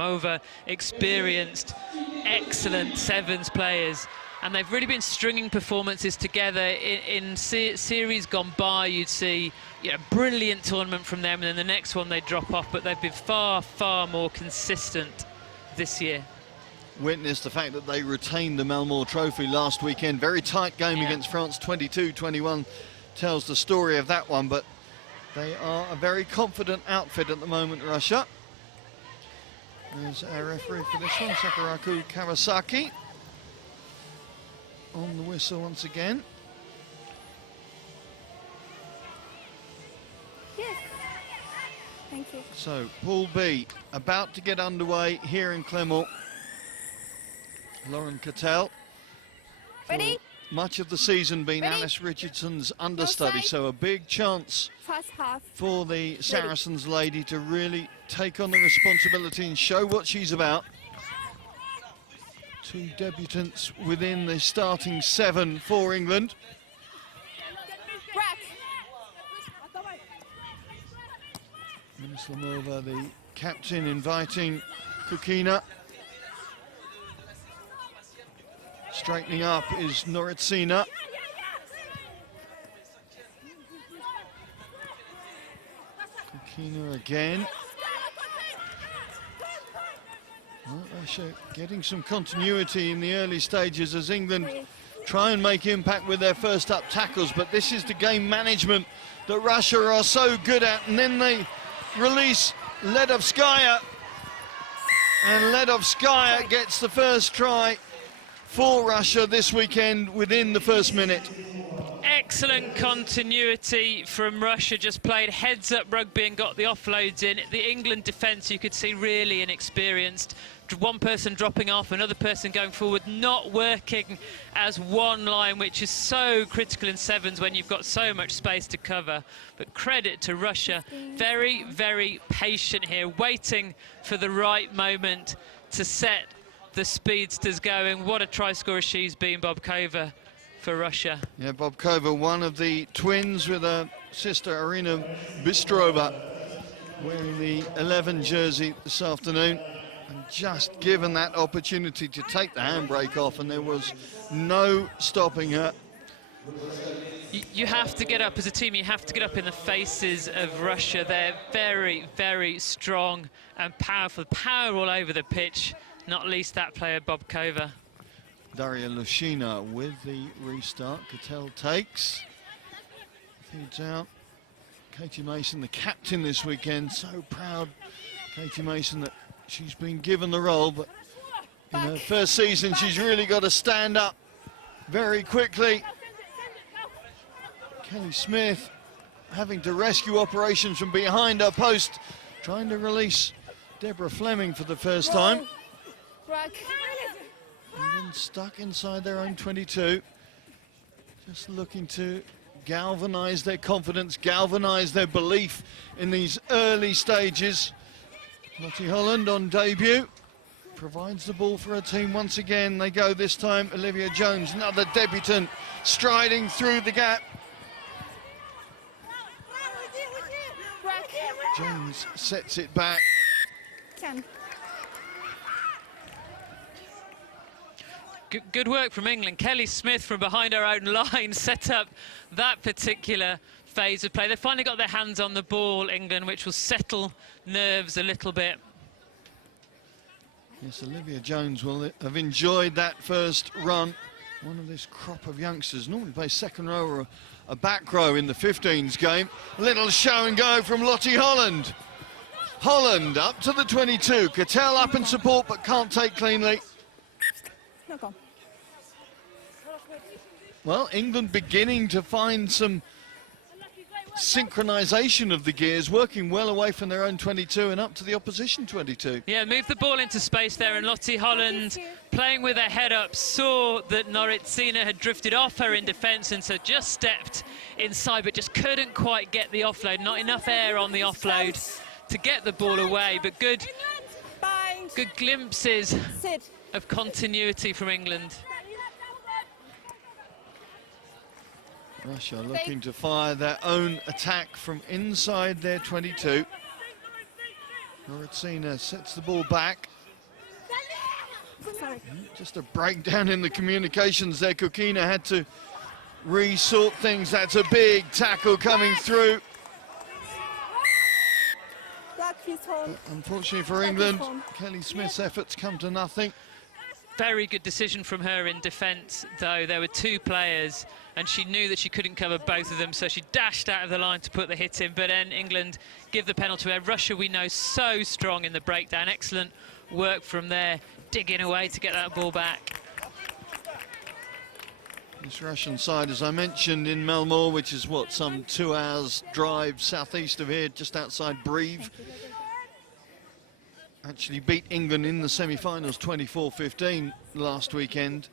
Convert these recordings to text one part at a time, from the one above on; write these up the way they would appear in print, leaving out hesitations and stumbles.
over experienced, excellent sevens players, and they've really been stringing performances together. In series gone by, you'd see brilliant tournament from them, and then the next one they drop off, but they've been far more consistent this year. Witness the fact that they retained the Melmore Trophy last weekend. Very tight game against France, 22-21 tells the story of that one, but they are a very confident outfit at the moment, Russia. There's our referee for this one, Sakuraku Kawasaki, on the whistle once again. Yes. Thank you. So, Pool B, about to get underway here in Clermont. Lauren Cattell, Ready? Much of the season been Ready? Alice Richardson's understudy, so a big chance First half. for the Saracens lady to really take on the responsibility and show what she's about. Two debutants within the starting 7 for England. Rack. Minislamova, the captain, inviting Kukina. Straightening up is Noritsina. Kukina again. Well, Russia getting some continuity in the early stages as England try and make impact with their first up tackles, but this is the game management that Russia are so good at, and then they release Ledovskaya, and Ledovskaya gets the first try for Russia this weekend within the first minute. Excellent continuity from Russia, just played heads-up rugby and got the offloads in. The England defence, you could see, really inexperienced. One person dropping off, another person going forward, not working as one line, which is so critical in sevens when you've got so much space to cover. But credit to Russia, very patient here, waiting for the right moment to set the speedsters going. What a try scorer she's been, Bobkova, for Russia. Yeah, Bobkova, one of the twins with her sister Irina Bystrova, wearing the 11 jersey this afternoon, and just given that opportunity to take the handbrake off, and there was no stopping her. You have to get up as a team, you have to get up in the faces of Russia. They're very strong and powerful, power all over the pitch, not least that player Bobkova. Daria Lushina with the restart. Cattell takes, feeds out. Katie Mason, the captain this weekend, so proud, Katie Mason, that she's been given the role, but in her first season she's really got to stand up very quickly. Kelly Smith having to rescue operations from behind her post, trying to release Deborah Fleming for the first time. England stuck inside their own 22, just looking to galvanise their confidence, galvanise their belief in these early stages. Lottie Holland on debut provides the ball for her team once again. They go this time. Olivia Jones, another debutant, striding through the gap. Jones sets it back. Good work from England. Kelly Smith from behind our own line set up that particular phase of play. They finally got their hands on the ball, England, which will settle nerves a little bit. Yes, Olivia Jones will have enjoyed that first run. One of this crop of youngsters, normally plays second row or a back row in the 15s game. Little show and go from Lottie Holland. Holland up to the 22. Cattell up in support but can't take cleanly. Well, England beginning to find some synchronisation of the gears, working well away from their own 22 and up to the opposition 22. Yeah, moved the ball into space there, and Lottie Holland, playing with her head up, saw that Noritsina had drifted off her in defence, and so just stepped inside, but just couldn't quite get the offload. Not enough air on the offload to get the ball away, but good glimpses of continuity from England. Russia looking to fire their own attack from inside their 22. Noritsina sets the ball back. Sorry. Just a breakdown in the communications there. Kukina had to resort things. That's a big tackle coming through. Black his home. Unfortunately for England, Kelly Smith's efforts come to nothing. Very good decision from her in defence, though. There were two players, and she knew that she couldn't cover both of them, so she dashed out of the line to put the hit in. But then England give the penalty away. Russia, we know, so strong in the breakdown. Excellent work from there, digging away to get that ball back. This Russian side, as I mentioned, in Melmore, which is what, some 2 hours drive southeast of here, just outside Brive. Actually beat England in the semi-finals 24-15 last weekend.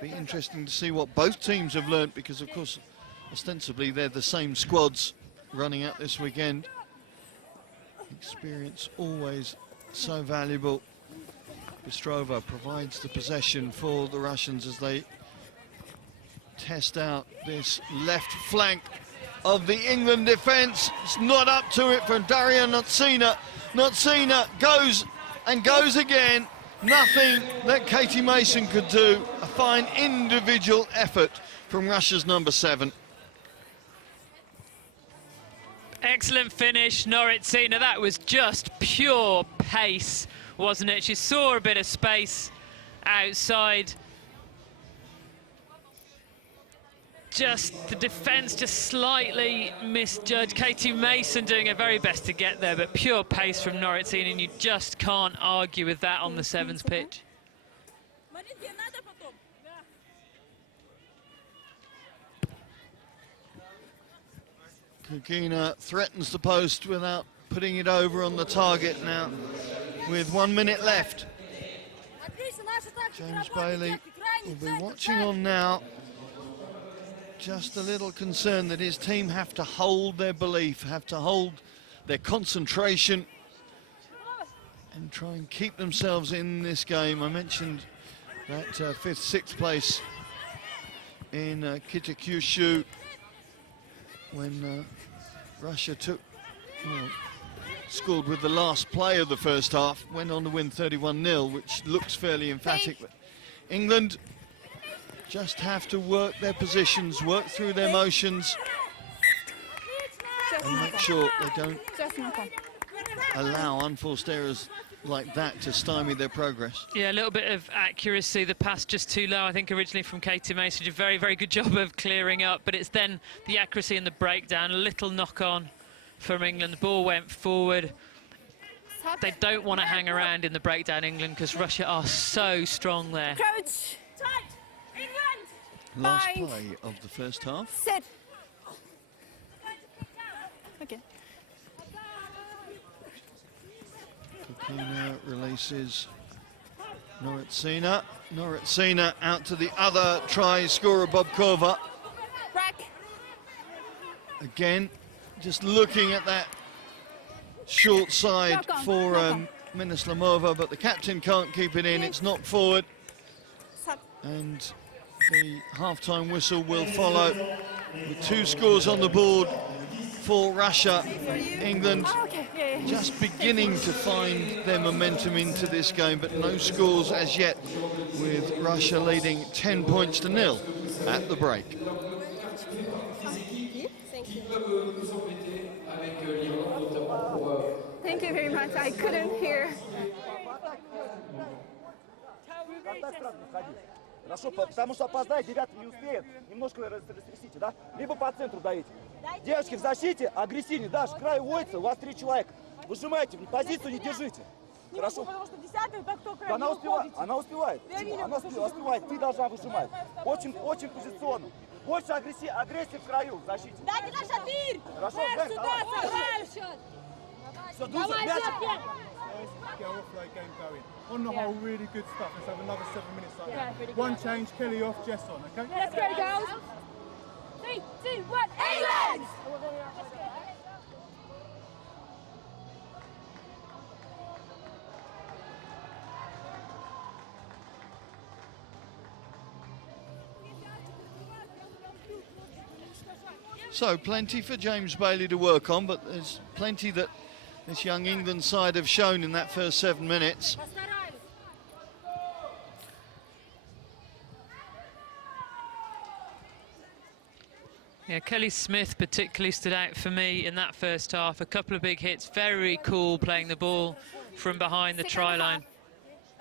Be interesting to see what both teams have learnt, because of course ostensibly they're the same squads running out this weekend. Experience always so valuable. Bystrova provides the possession for the Russians as they test out this left flank of the England defence. It's not up to it for Daria Notsina. Notsina goes and goes again. Nothing that Katie Mason could do. A fine individual effort from Russia's number 7. Excellent finish, Noritsina. That was just pure pace, wasn't it? She saw a bit of space outside. Just the defence just slightly misjudged. Katie Mason doing her very best to get there, but pure pace from Noritsina, and you just can't argue with that on the sevens pitch. Kukina threatens the post without putting it over on the target now, with 1 minute left. James Bailey will be watching on now. Just a little concerned that his team have to hold their belief, have to hold their concentration and try and keep themselves in this game. I mentioned that 5th, 6th place in Kitakyushu when Russia scored with the last play of the first half, went on to win 31-0, which looks fairly emphatic. But England just have to work their positions, work through their motions, and make sure they don't allow unforced errors like that to stymie their progress. Yeah, a little bit of accuracy. The pass just too low, I think, originally from Katie Mason. Did a very, very good job of clearing up, but it's then the accuracy and the breakdown. A little knock-on from England. The ball went forward. They don't want to hang around in the breakdown, England, because Russia are so strong there. Coach. Last play of the first half. Sit. Okay. Kukina releases Noritsina. Noritsina out to the other try scorer, Bobkova. Rack. Again, just looking at that short side for Minislamova, but the captain can't keep it in. It's knocked forward. And the half-time whistle will follow with 2 scores on the board for Russia. England just beginning to find their momentum into this game, but no scores as yet, with Russia leading 10 points to 0 at the break. Thank you very much. I couldn't hear. Хорошо, потому что опоздает, девятый не успеет. Немножко растрясите, да? Либо по центру даете. Девочки в защите, агрессивнее, да, к краю водится, у вас 3 человека. Выжимайте, позицию не держите. Хорошо? Потому что 10-й так только Она успевает, она успевает. Она успевает, ты должна выжимать. Очень позиционно. Больше агрессии в краю, в защите. Дайте наш отбір! Хорошо, Перш Бен, сюди, давай. Саша! Все, Дузя, мячик. Get our offload game going. On the whole, really good stuff. Let's have another 7 minutes like that. pretty good. One change, Kelly off, Jess on, okay? Let's go, girls! 3, 2, 1, England! So plenty for James Bailey to work on, but there's plenty that this young England side have shown in that first 7 minutes. Yeah, Kelly Smith particularly stood out for me in that first half. A couple of big hits, very cool playing the ball from behind the try line.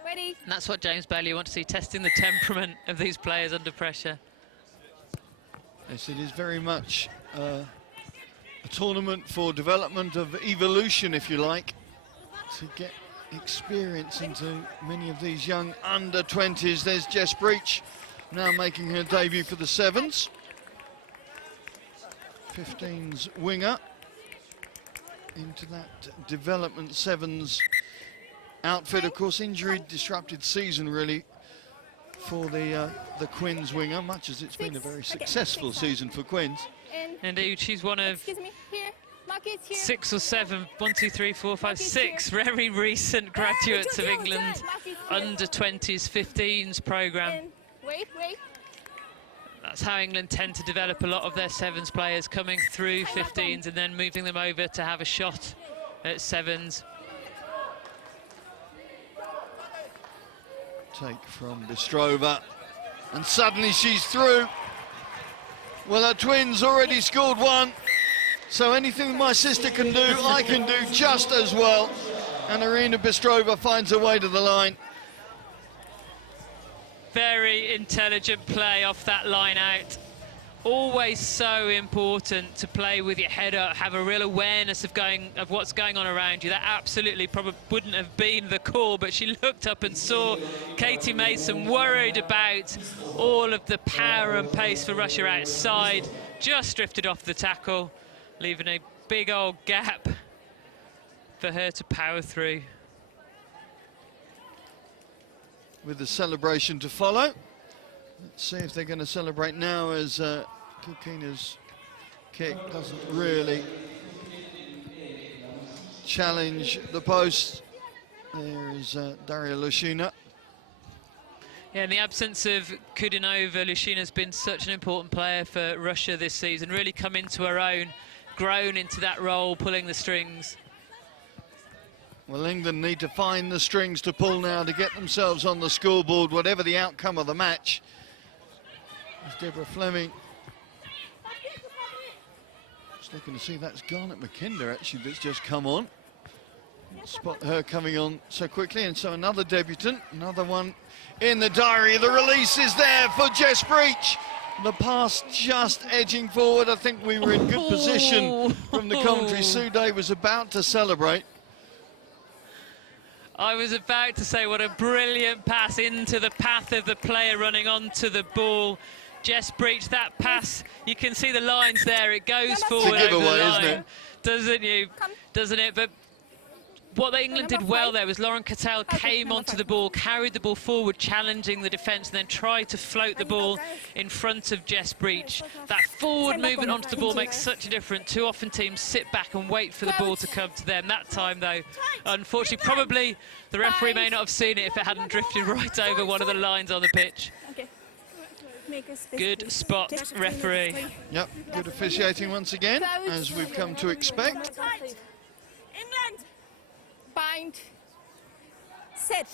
Ready? And that's what James Bailey wants to see, testing the temperament of these players under pressure. Yes, it is very much a tournament for development of evolution, if you like, to get experience into many of these young under-20s. There's Jess Breach now making her debut for the Sevens. 15's winger into that development Sevens outfit. Of course, injury disrupted season really for the Quins winger, much as it's been a very successful season for Quins. Indeed, she's one of Excuse me, here. Mark it here. 6 or 7, 1, 2, 3, 4, 5, 6 very recent graduates of England under-20s, 15s programme. And wait. That's how England tend to develop a lot of their Sevens players, coming through 15s and then moving them over to have a shot at Sevens. Take from Bystrova, and suddenly she's through. Well, her twins already scored one, so anything my sister can do, I can do just as well. And Irina Bystrova finds her way to the line. Very intelligent play off that line out. Always so important to play with your head up, have a real awareness of what's going on around you. That absolutely probably wouldn't have been the call, but she looked up and saw Katie Mason worried about all of the power and pace for Russia outside. Just drifted off the tackle, leaving a big old gap for her to power through. With the celebration to follow. Let's see if they're going to celebrate now, as Kukina's kick doesn't really challenge the post. There is Daria Lushina. Yeah, in the absence of Kudinova, Lushina's been such an important player for Russia this season, really come into her own, grown into that role, pulling the strings. Well, England need to find the strings to pull now to get themselves on the scoreboard, whatever the outcome of the match. There's Deborah Fleming. Just looking to see, that's Garnet McKinder actually that's just come on. Spot her coming on so quickly, and so another debutant, another one in the diary. The release is there for Jess Breach. The pass just edging forward. I think we were in good position from the commentary. Sue Day was about to celebrate. I was about to say, what a brilliant pass into the path of the player running onto the ball. Jess Breach, that pass, you can see the lines there. It goes forward over the line, isn't it? Doesn't it? But what England did well there was Lauren Cattell came onto the ball, carried the ball forward, challenging the defence, and then tried to float the ball in front of Jess Breach. That forward movement onto the ball makes such a difference. Too often teams sit back and wait for the ball to come to them. That time, though, unfortunately, probably the referee may not have seen it if it hadn't drifted right over one of the lines on the pitch. Good spot, referee. Yep, good officiating once again, as we've come to expect. England! Bind. Set.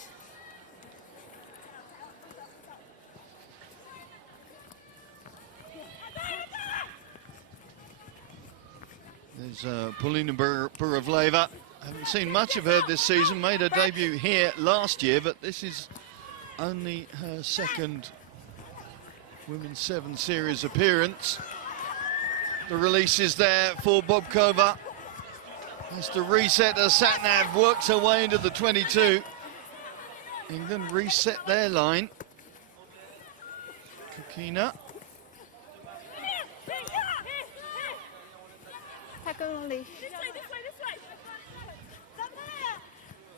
There's Polina Buravleva. Haven't seen much of her this season. Made her debut here last year, but this is only her second Women's 7 Series appearance. The release is there for Bobkova. Has to reset her sat-nav, works her way into the 22. England reset their line. Kukina.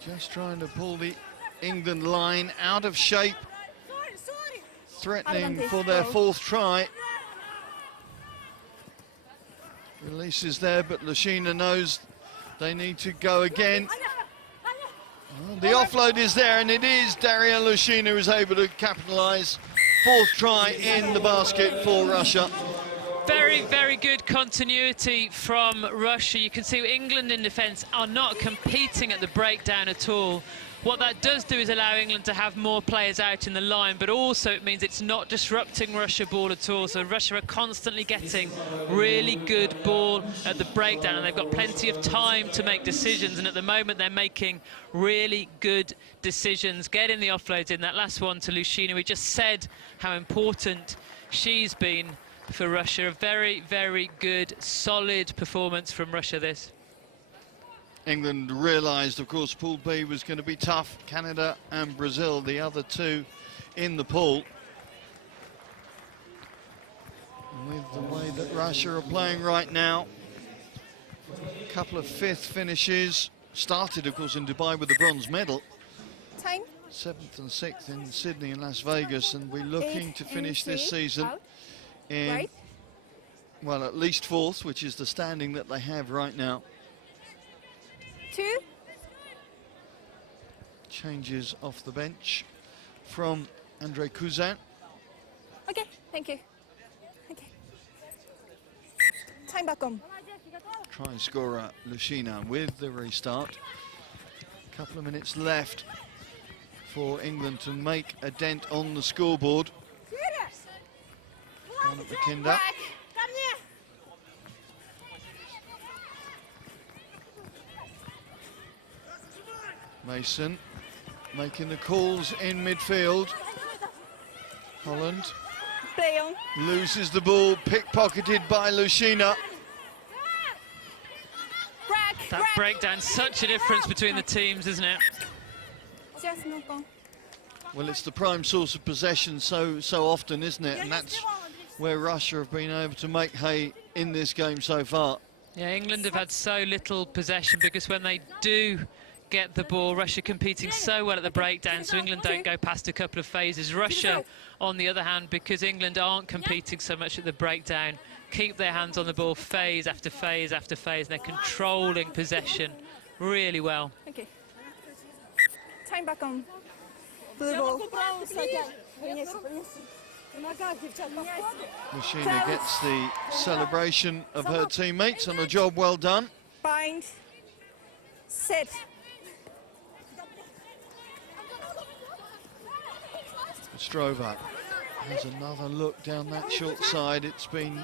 Just trying to pull the England line out of shape. Threatening for their fourth try. Release is there, but Lushina knows they need to go again. Well, the offload is there, and it is Daria Lushina who's able to capitalise. Fourth try in the basket for Russia. Very, very good continuity from Russia. You can see England in defence are not competing at the breakdown at all. What that does do is allow England to have more players out in the line, but also it means it's not disrupting Russia ball at all. So Russia are constantly getting really good ball at the breakdown, and they've got plenty of time to make decisions. And at the moment, they're making really good decisions, getting the offloads in. That last one to Lushina, we just said how important she's been for Russia. A very, very good, solid performance from Russia, this. England realised, of course, Pool B was going to be tough. Canada and Brazil, the other two in the pool. With the way that Russia are playing right now, a couple of fifth finishes. Started, of course, in Dubai with the bronze medal. Time. 7th and 6th in Sydney and Las Vegas, and we're looking to finish this season Out. in, Right. well, at least 4th, which is the standing that they have right now. 2. Changes off the bench from Andrei Cousin. Okay, thank you. Okay. Time back on. Try scorer Lushina with the restart. Couple of minutes left for England to make a dent on the scoreboard. Down at McKinda. Back. Mason making the calls in midfield. Holland Play on. loses the ball, pickpocketed by Lushina. Rack. That breakdown, such a difference between the teams, isn't it? Just knock on. Well, it's the prime source of possession so often, isn't it? And that's where Russia have been able to make hay in this game so far. Yeah, England have had so little possession because when they do get the ball, Russia competing so well at the breakdown, so England don't go past a couple of phases. Russia, on the other hand, because England aren't competing so much at the breakdown, keep their hands on the ball phase after phase after phase, and they're controlling possession really well. Okay. Time back on. Blue ball. Lushina gets the celebration of her teammates on a job well done. Bind. Set. Strova has another look down that short side. It's been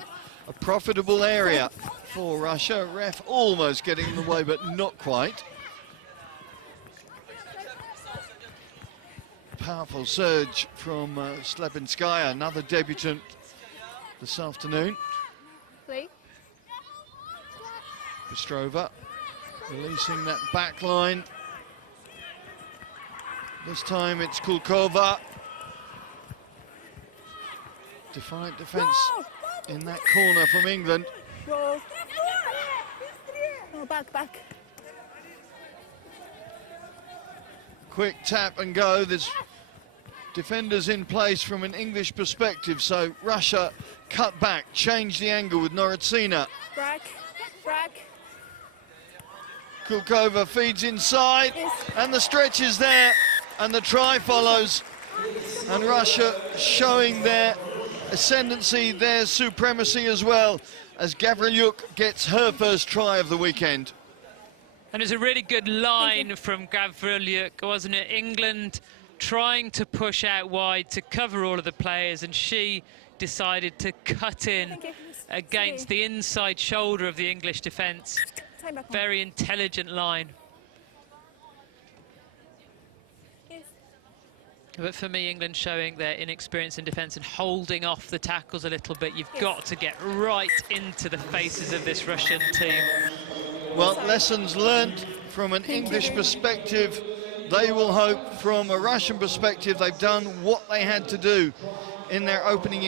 a profitable area for Russia. Ref almost getting in the way, but not quite. Powerful surge from Slebinskaya, another debutant this afternoon. Play. Bystrova releasing that back line. This time it's Kulkova. Defiant defence in that corner from England. Roll. Oh, back. Quick tap and go. There's defenders in place from an English perspective, so Russia cut back, changed the angle with Noritsina. Rack. Kulkova feeds inside, and the stretch is there, and the try follows. And Russia showing their ascendancy, their supremacy as well, as Gavrilyuk gets her first try of the weekend. And it's a really good line from Gavrilyuk, wasn't it? England trying to push out wide to cover all of the players, and she decided to cut in against the inside shoulder of the English defence. Time back on. Very intelligent line. But for me, England showing their inexperience in defence and holding off the tackles a little bit. You've got to get right into the faces of this Russian team. Well, lessons learnt from an English perspective. They will hope from a Russian perspective they've done what they had to do in their opening